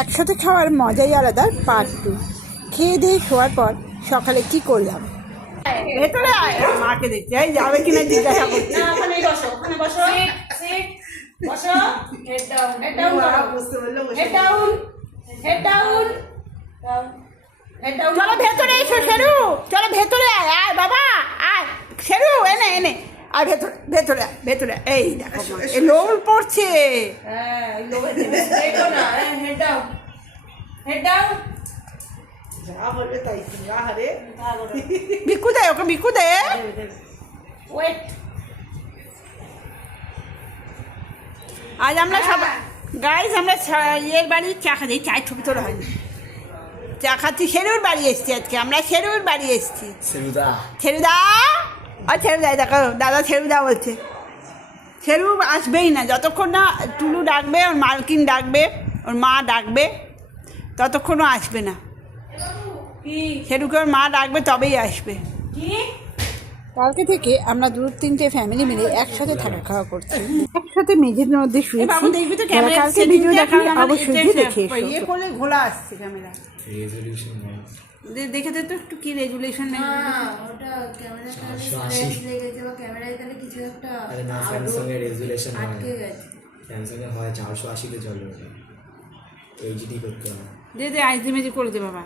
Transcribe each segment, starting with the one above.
একসাথে খাওয়ার মজাই আলাদা। পার্ট 2। খেয়ে দিয়ে শোয়ার পর সকালে কি করলাম ভেতরে মাকে দেখছি এই যাবে কিনা জিজ্ঞাসা করছি। চলো ভেতরে এসো শেরু, চলো ভেতরে আয় আয় বাবা আয় শেরু এনে এনে আর ভেতরে ভেতরে ভেতরে এই দেখো লোল পড়ছে। বিকু দে ওকে বিকু দে। আজ আমরা সবাই গাইজ আমরা ইয়ের বাড়ি চা খাচ্ছি, চায়ের ছবি তোলা হয়নি, চা খাচ্ছি। শেরুর বাড়ি এসছি আজকে আমরা, শেরুর বাড়ি এসছি। ছেরুদা আর ছেরুদা দেখো দাদা ছেরুদা বলছে। শেরু আসবেই না যতক্ষণ না টুলু ডাকবে, ওর মালকিন ডাকবে, ওর মা ডাকবে, ততক্ষণও আসবে না। শেরুকে ওর মা ডাকবে তবেই আসবে। কালকে থেকে আমরা 2-3টে ফ্যামিলি মিলে একসাথে থাকা খাওয়া করছি, একসাথে মেঝের মধ্যে শুয়েছি। কালকে ভিডিও দেখালে অবশ্যই দেখে এসো। ঘোলা আসছে ক্যামেরা, দেখে তো একটু কি রেজুলেশন নেই। ওটা ক্যামেরায় তাহলে কিছু একটা না স্যামসাং এর রেজুলেশন আটকে গেছে। স্যামসাং এ হয় 480 তে চলে, এইচডি করতে হয়। দে আইজি মেজি করে দে বাবা।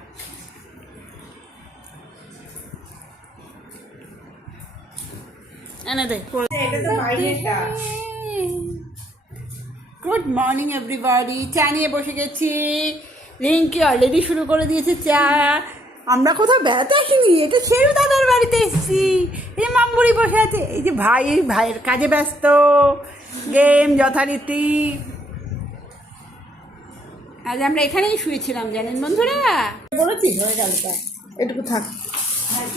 এনে দে গুড মর্নিং এভরিবডি। চা নিয়ে বসে গেছি, রিঙ্কি অলরেডি শুরু করে দিয়েছে চা। আমরা কোথাও বেড়াতে আসিনি, এটা শেরু দাদার বাড়িতে এসেছি। এই যে মামবুড়ি বসে আছে, এই যে ভাইয়ের কাজে ব্যস্ত, গেম যথারীতি। আজ আমরা এখানেই শুয়েছিলাম জানেন বন্ধুরা, বলেছি হয়ে গেল তা এটুকু থাক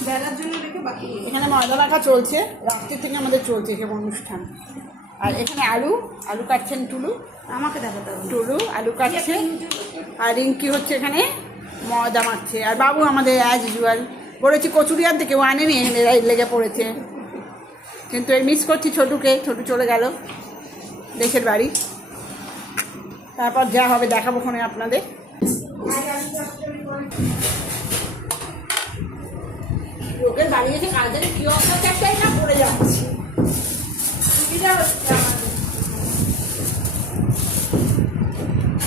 বেলার জন্য রেখে বাকি। এখানে ময়দা মাখা চলছে, রাত্রি থেকে আমাদের চলছে এখানে অনুষ্ঠান। আর এখানে আলু কাটছেন টুলু, আমাকে দেখাতে হবে। টুলু আলু কাটছে আর রিঙ্কি হচ্ছে এখানে ময়দা মাখছে। আর বাবু আমাদের অ্যাজ ইউজুয়াল বলেছি কচুরি আনতে, কেউ আনেনি, লেগে পড়েছে। কিন্তু এই মিস করছি ছোটুকে, ছোটু চলে গেল দেশের বাড়ি। তারপর যা হবে দেখাবো ওখানে আপনাদের। লোকের বাড়ি এসে কাজের কি অবস্থা একটাই না পড়ে যাচ্ছি, সুবিধা হচ্ছে আমার।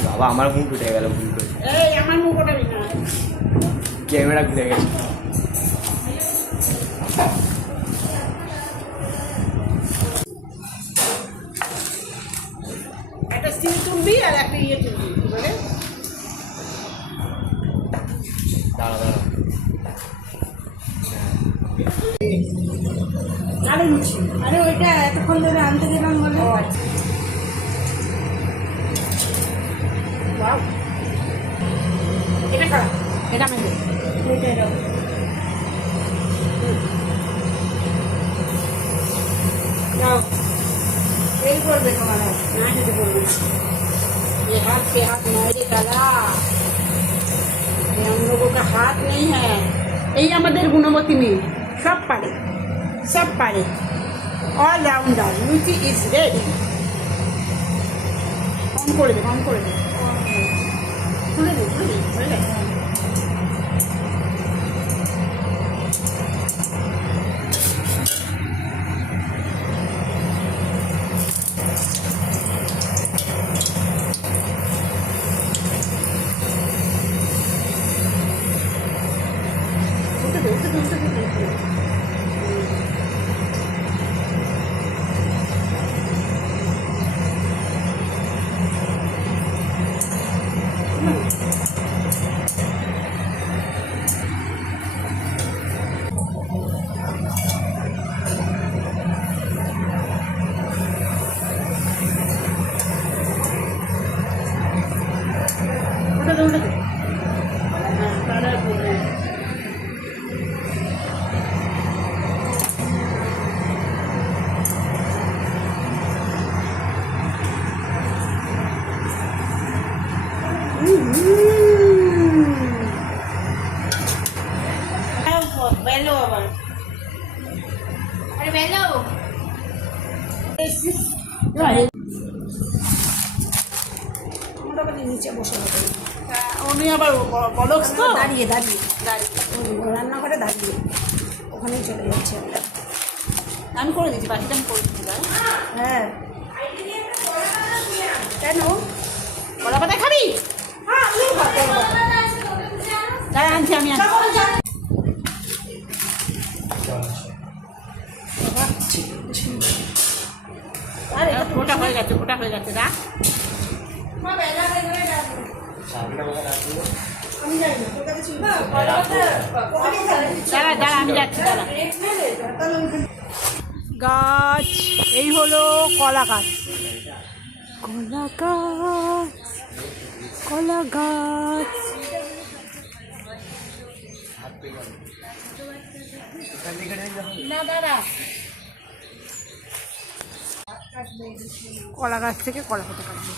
বাবা আমার মুখ উঠে গেল ভুল করে, এই আমার মুখ ওঠাবি না, ক্যামেরা ঘুরে গেছে। একটা স্টিল তুলবি আর একটা ইয়ে তুলবি, কি বলে দাঁড়া আরে লুচি। আরে ওইটা এতক্ষণ ধরে আনতে গেলাম বলে। এটা খারাপ, এটা আমি যাও এই করবে তোমার না খেতে করবে। ये हाथ से हाथ मारे काला, हम लोगों का हाथ नहीं है। এই আমাদের গুণবতী মেয়ে, সব পারে সব পারে, all rounder. Luchi is ready. On করে দে অন করে দে, তুলে দে তুলে দে তুলে দে। বেলো আবার, আরে বেলো মোটামুটি নিচে বসে হবে। তা উনি আবার বলক্স তো দাঁড়িয়ে দাঁড়িয়ে দাঁড়িয়ে। রান্নাঘরে দাঁড়িয়ে ওখানেই চলে যাচ্ছে আমরা। আমি করে দিচ্ছি, বাকিটা আমি করে দিচ্ছি। দাঁড়া। হ্যাঁ কেন? কলা পাতা খাবি? হ্যাঁ আমি খাবো। দাঁড়া, আনছি আমি আনছি। আর এটা তো ওটা হয়ে গেছে, ওটা হয়ে গেছে। রাখ। আমি জানি না তোর কাছে ছিল না। দাঁড়া দাঁড়া, আমি যাচ্ছি। দাঁড়া। গাছ, এই হলো কলা গাছ। কলা গাছ, কলা গাছ। না দাঁড়া, কলা গাছ থেকে কলা পাতা কাটবে।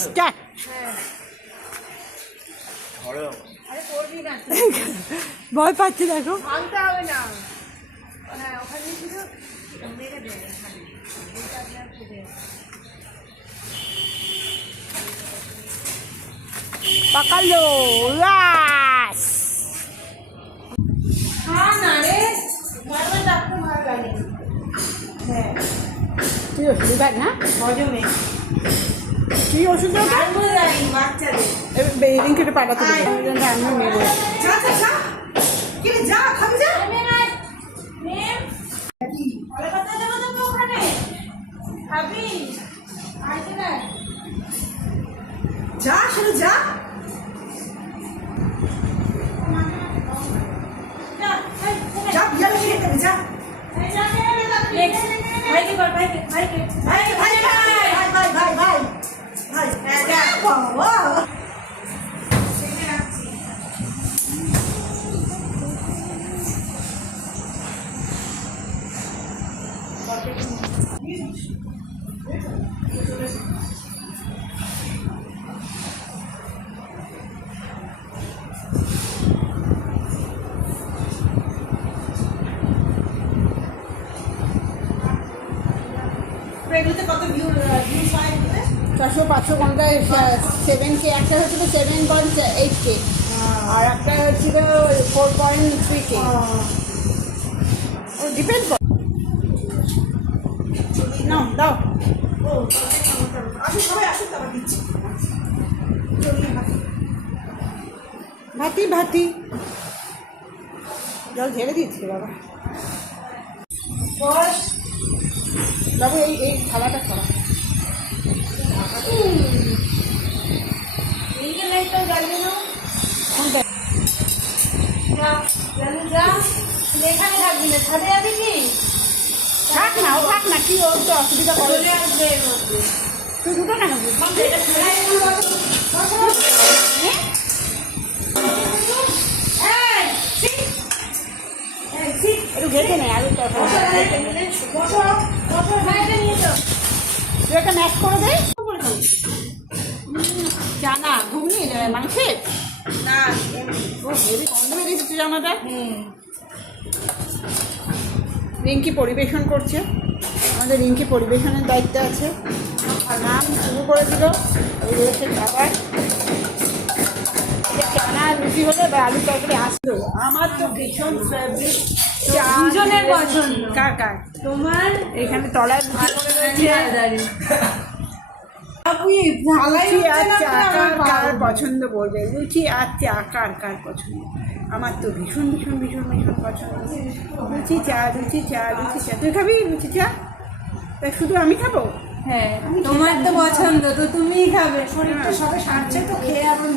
স্টার্ট। ভয় পাচ্ছি, দেখো। ভাঙতে হবে না। হ্যাঁ ওখানে শুধু মেরে দেবে। পাকালো রাস। হ্যাঁ না রে, বারবার ডাকতে ভালো লাগে। হ্যাঁ তুই ওষুধ খাস না? হজমে তুই ওষুধ খাস? বাচ্চাদের বেরিং কেটে পাঠাতে আমি মেরে যা যা যা কি রে, যা খাবি যা। যা শুরু যা। যা বিয়ালে খেয়ে দেবে যা। ভাইকে কর, ভাইকে ভাইকে ভাই ভাই ভাই ভাই ভাই ভাই ভাই হ্যাঁ যা বাবা। এগুলোতে কত ভিউজ হয়? 400-500 ঘন্টায় 7K। একটা হচ্ছিল 7.8K আর একটা হচ্ছিল 4.3K। ও ডিপেন্ড কর। নাও দাও। আসুন সবাই আসুন, তারপর দিচ্ছি। ভাতি ভাতি জল ঢেলে দিয়েছিল বাবা। বস বাবু এই এই থালাটা খাওয়া। এই লাইটটাও জ্বালিয়ে নাও। কোনটা? যা জানু যা, এখানে থাকবি না, ছাদে যাবি কি? থাক না, ও থাক না। কি ওর তো অসুবিধা করে। চলে আসবে এর মধ্যে। তুই দুটো কেন বুঝলি? এটা ফেলাই দিবো বাবা। এই, sit। এই, sit। একটু ঘেটে নেই আলু বসো, তরকারি। বসো, বসো, ভাইকে নিয়ে যাও। তুই একটা ম্যাশ করে দে। জানা ঘুমনি মাংসের না ও হেভি গন্ধ বেরিয়েছে জানাটা। রিঙ্কি পরিবেশন করছে, আমাদের রিঙ্কি পরিবেশনের দায়িত্ব আছে। নাম শুরু করে দিল। ওই রয়েছে খাবার। চানা রুটি হলে বা আলু তরকারি আসলো। আমার তো ভীষণ ফেভারিট। দুজনের পছন্দ। কার কার? তোমার এখানে তলায় রুটি করে রয়েছে। আপনি ঢালাই লুচি আর হচ্ছে না চা তো আমার কার পছন্দ বলবে? লুচি আর চা কার পছন্দ? আমার তো ভীষণ ভীষণ ভীষণ ভীষণ পছন্দ। লুচি চা লুচি চা লুচি চা। তুই খাবি লুচি চা? তা শুধু আমি খাবো? হ্যাঁ তোমার তো পছন্দ, তো তুমিই খাবে। শরীরটা সবে সারছে তো খেয়ে আবার